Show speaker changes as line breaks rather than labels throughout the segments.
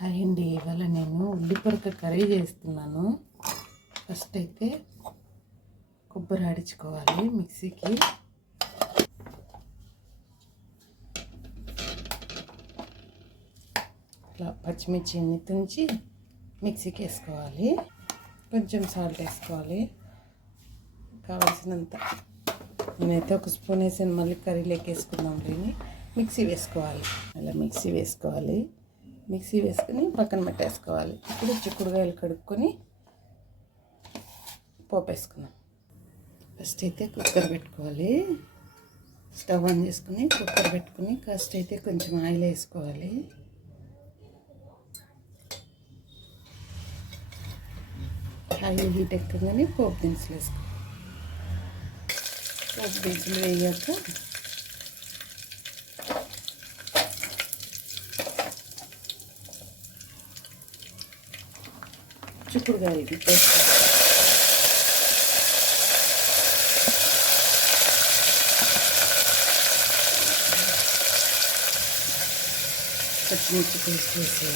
Hi అండి ఇవాళ నేను ఉల్లిపరక కర్రీ చేస్తున్నాను. ఫస్ట్ అయితే కొబ్బరి ఆడించుకోవాలి మిక్సీకి. ఇలా పచ్చిమిర్చి తుంచి మిక్సీకి వేసుకోవాలి. కొంచెం సాల్ట్ వేసుకోవాలి. కావాల్సినంత. నేనైతే ఒక స్పూన్ వేసాను మళ్ళీ కర్రీలోకి వేసుకుందాం లేని మిక్సీ వేసుకోవాలి. అలా మిక్సీ వేసుకోవాలి. మిక్సీ వేసుకుని పక్కన పెట్టేసుకోవాలి. ఇప్పుడు చిక్కుడుకాయలు కడుక్కొని పోపు ఫస్ట్ అయితే కుక్కర్ పెట్టుకోవాలి. స్టవ్ ఆన్ చేసుకుని కుక్కర్ పెట్టుకుని ఫస్ట్ అయితే కొంచెం ఆయిల్ వేసుకోవాలి. ఆయిల్ హీట్ ఎక్కగానే పోపు దినుసులు వేసుకోవాలి. పోపు దినుసులు వేయాక çukur verdik. Saçını çıkıyorsunuz ya.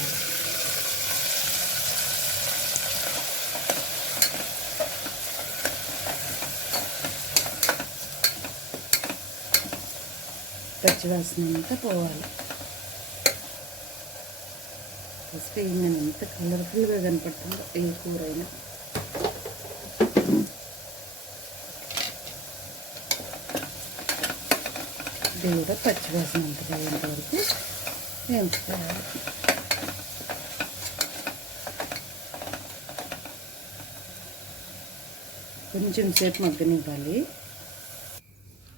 Kaçırasını da boğalım. First నేను ఎంత కలర్ఫుల్గా కనపడుతుందో ఏ కూర అయినా ఇది కూడా పచ్చివాసన అంత పోయేంత వరకు వేయించుకోవాలి. కొంచెం సేపు మగ్గనివ్వాలి.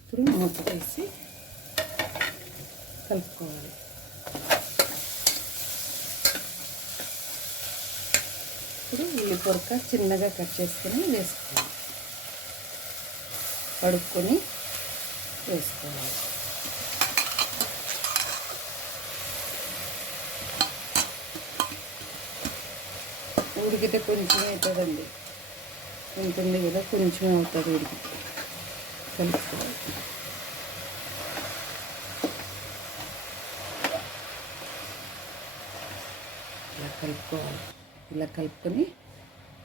ఇప్పుడు మూత వేసి కలుపుకోవాలి. ఇప్పుడు ఉల్లి పొరక చిన్నగా కట్ చేసుకొని వేసుకోవాలి. కడుక్కొని వేసుకోవాలి. ఉడికితే కొంచెం అవుతుందండి. ఉంటుంది కదా కొంచెం అవుతుంది ఉడికితే. కలుపుకోవాలి. కలుపుకోవాలి. ఇలా కలుపుకొని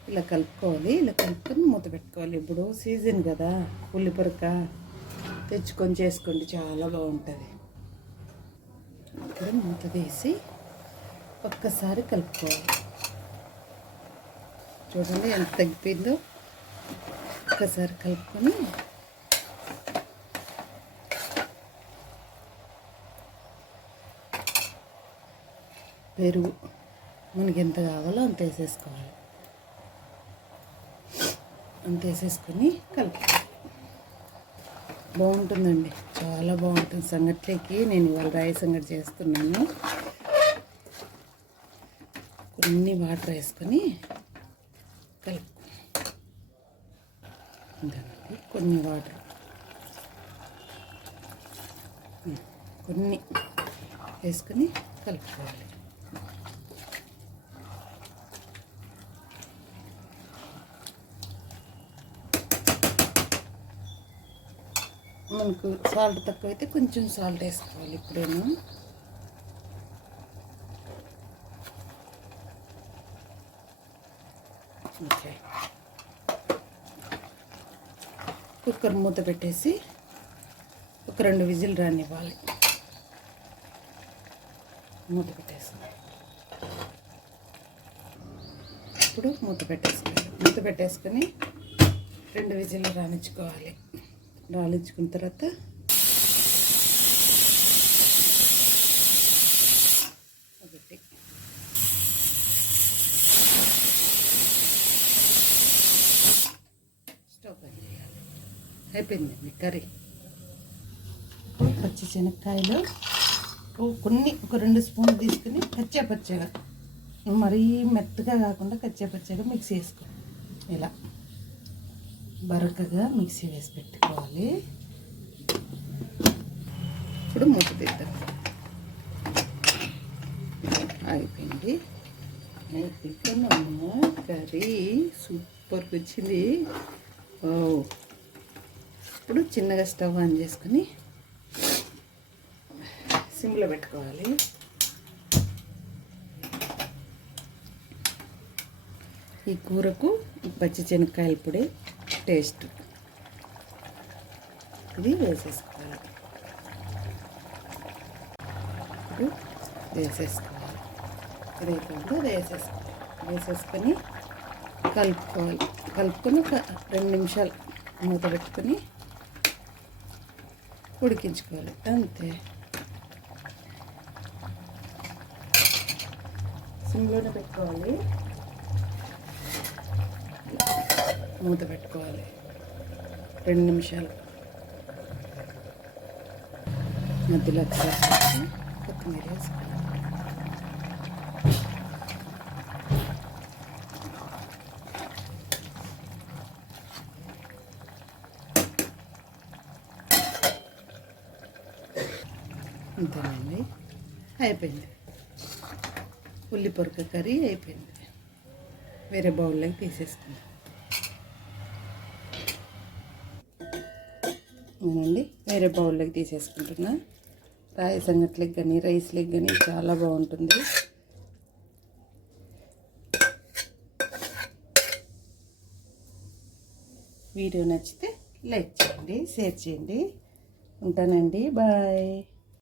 ఇలా కలుపుకోవాలి ఇలా కలుపుకొని మూత పెట్టుకోవాలి. ఇప్పుడు సీజన్ కదా ఉల్లిపరక తెచ్చుకొని చేసుకోండి చాలా బాగుంటుంది. ఇక్కడ మూత తీసి ఒక్కసారి కలుపుకోవాలి. చూడండి ఎంత తగ్గిపోయిందో. ఒక్కసారి కలుపుకొని పెరుగు. మనకి ఎంత కావాలో అంత వేసేసుకోవాలి. అంత వేసేసుకొని కలుపుకోవాలి బాగుంటుందండి. చాలా బాగుంటుంది సంగట్లేకి. నేను ఇవాళ రాయి సంగటి చేస్తున్నాను. కొన్ని వాటర్ వేసుకొని కలుపు కొన్ని వాటర్. కొన్ని వేసుకొని కలుపుకోవాలి. మనకు సాల్ట్ తక్కువ అయితే కొంచెం సాల్ట్ వేసుకోవాలి ఇప్పుడేమో. ఓకే. కుక్కర్ మూత పెట్టేసి ఒక రెండు విజిల్ రానివ్వాలి. మూత పెట్టేసుకోవాలి ఇప్పుడు మూత పెట్టేసుకోవాలి మూత పెట్టేసుకొని రెండు విజిల్ రానిచ్చుకోవాలి. రాలించుకున్న తర్వాత ఒకటి స్టవ్ చేయాలి. అయిపోయిందండి కర్రీ. ఇప్పుడు పచ్చి శనక్కాయలు. కొన్ని ఒక రెండు స్పూన్లు తీసుకుని కచ్చా పచ్చగా. మరీ మెత్తగా కాకుండా కచ్చా పచ్చగా మిక్స్ వేసుకో ఇలా. బరకగా మిక్సీ వేసి పెట్టుకోవాలి. ఇప్పుడు మూత తీద్దాం. అయిపోయింది. అయిపోయినాము కర్రీ సూపర్గా వచ్చింది ఇప్పుడు చిన్నగా స్టవ్ ఆన్ చేసుకొని సిమ్లో పెట్టుకోవాలి. ఈ కూరకు పచ్చి శనక్కాయల పొడి టేస్ట్. ఇది వేసేసుకోవాలి. వేసేసుకోవాలి. రేపంతా వేసేసుకోవాలి. వేసేసుకొని కలుపుకోవాలి. కలుపుకొని ఒక రెండు నిమిషాలు మూత పెట్టుకొని ఉడికించుకోవాలి. అంతే. సిమ్లోనే పెట్టుకోవాలి. మూత పెట్టుకోవాలి. రెండు నిమిషాలు. మధ్యలో కొత్తిమీర వేసుకోవాలి. అంతేనండి. అయిపోయింది. ఉల్లి పొరక కర్రీ అయిపోయింది. వేరే బౌల్లోకి తీసేసుకుందాం. అవునండి. వేరే బౌల్లోకి తీసేసుకుంటున్నా. రాయి సంగట్లకి కానీ రైస్లకి కానీ చాలా బాగుంటుంది. వీడియో నచ్చితే లైక్ చేయండి షేర్ చేయండి. ఉంటానండి. బాయ్.